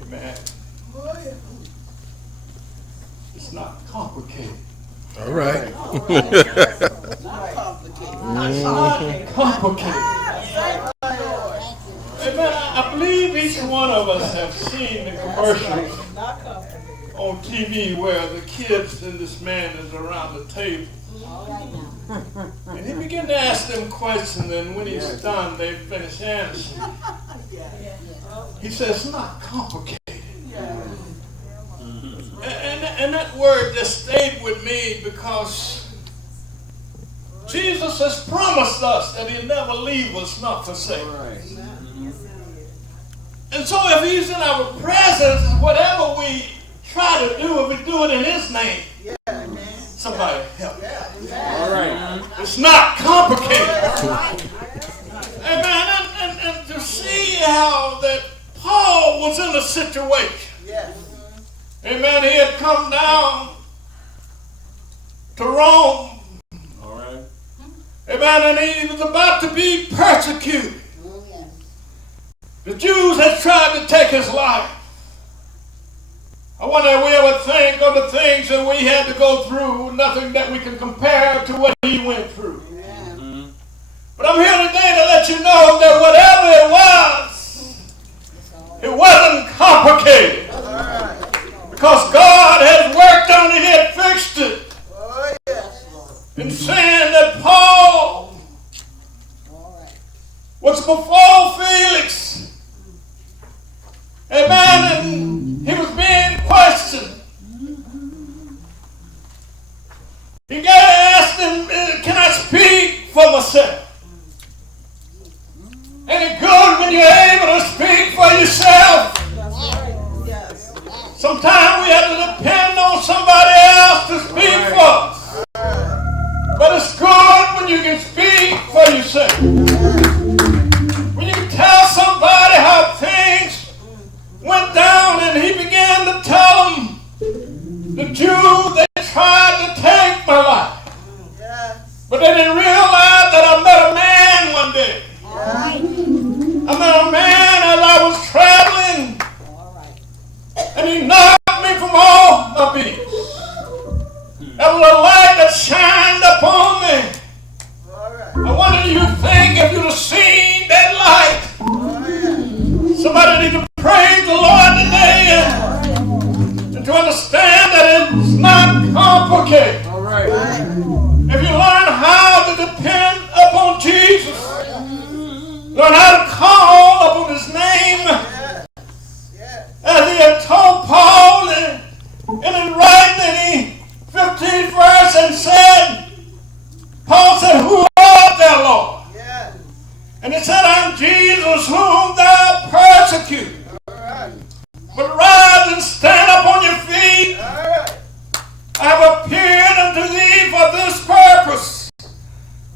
Amen. It's not complicated. All right. Not complicated. Amen. I believe each one of us have seen the commercials on TV where the kids and this man is around the table. And he began to ask them questions, and when he's done, they finish answering. He says, it's not complicated. And that word just stayed with me because Jesus has promised us that he'll never leave us, not forsake us. And so if he's in our presence, whatever we try to do, if we do it in his name, somebody help. All right. It's not complicated. Amen. And to see how that Paul was in a situation. Amen. He had come down to Rome. All right. Amen. And he was about to be persecuted. The Jews had tried to take his life. I wonder if we ever think of the things that we had to go through, nothing that we can compare to what he went through. Mm-hmm. But I'm here today to let you know that whatever it wasn't complicated. Right. Because God had worked on it, he had fixed it. Oh, yes. And saying that Paul was before Felix. Amen. And he was being questioned. He asked him, can I speak for myself? Ain't it good when you're able to speak for yourself? Sometimes we have to depend on somebody else to speak for us. But it's good when you can speak for yourself. When you can tell somebody how things went down, and he began to tell them, the Jews, they tried to take my life. But they didn't realize that I met a man one day. I met a man as I was traveling, and he knocked me from off my feet. There was a light that shined upon me. I wonder, you think if you'd have seen that light, somebody need to praise the Lord today and to understand that it's not complicated. All right. If you learn how to depend upon Jesus, learn how to call upon his name, as he had told Paul in his writing in the 15th verse, and said, Paul said, who art thou, Lord? And he said, I'm Jesus whom thou persecute. But rise and stand up on your feet. I have appeared unto thee for this purpose,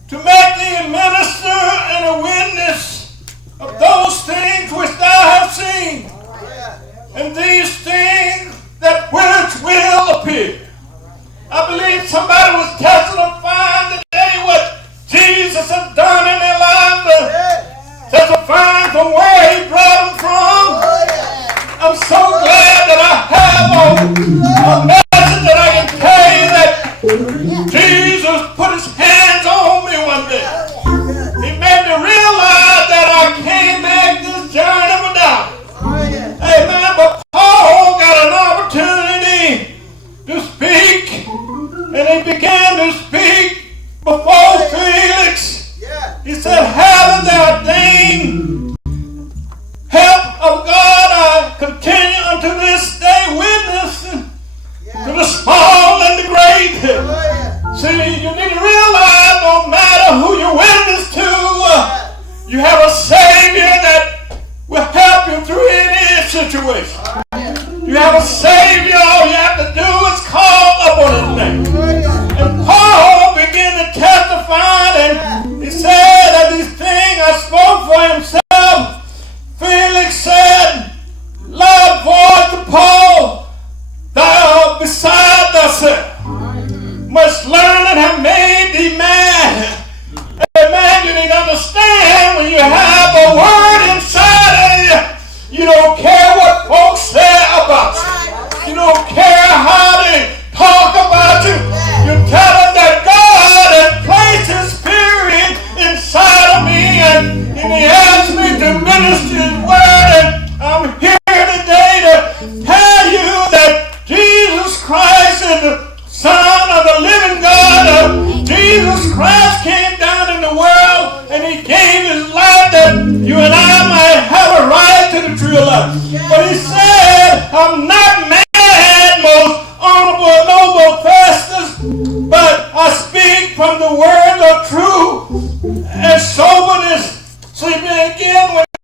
to make thee a minister and a witness of those things which thou hast seen, and these things that which will appear. I believe somebody was testifying today what Jesus has done in their lives, testifying from where he brought them from. I'm so glad that I have a message that I can tell you that Jesus put his hands on me one day. He made me realize that I can't make this journey without it. Amen. But Paul got an opportunity to speak, and he began to speak before Felix. He said, having thou ordained help of God, I continue unto this day witnessing to the small and the great. See, you need to realize no matter who you witness to, you have a Savior that will help you through any situation. You have a Savior, all you have to do is call upon his name. And Paul began to testify, and he said that these things I spoke for himself. Felix said, loud voice to Paul, thou art beside thyself. Much learning have made thee mad. Amen. You need to understand when you have a word inside But he said, I'm not mad, most honorable, noble Festus, but I speak from the word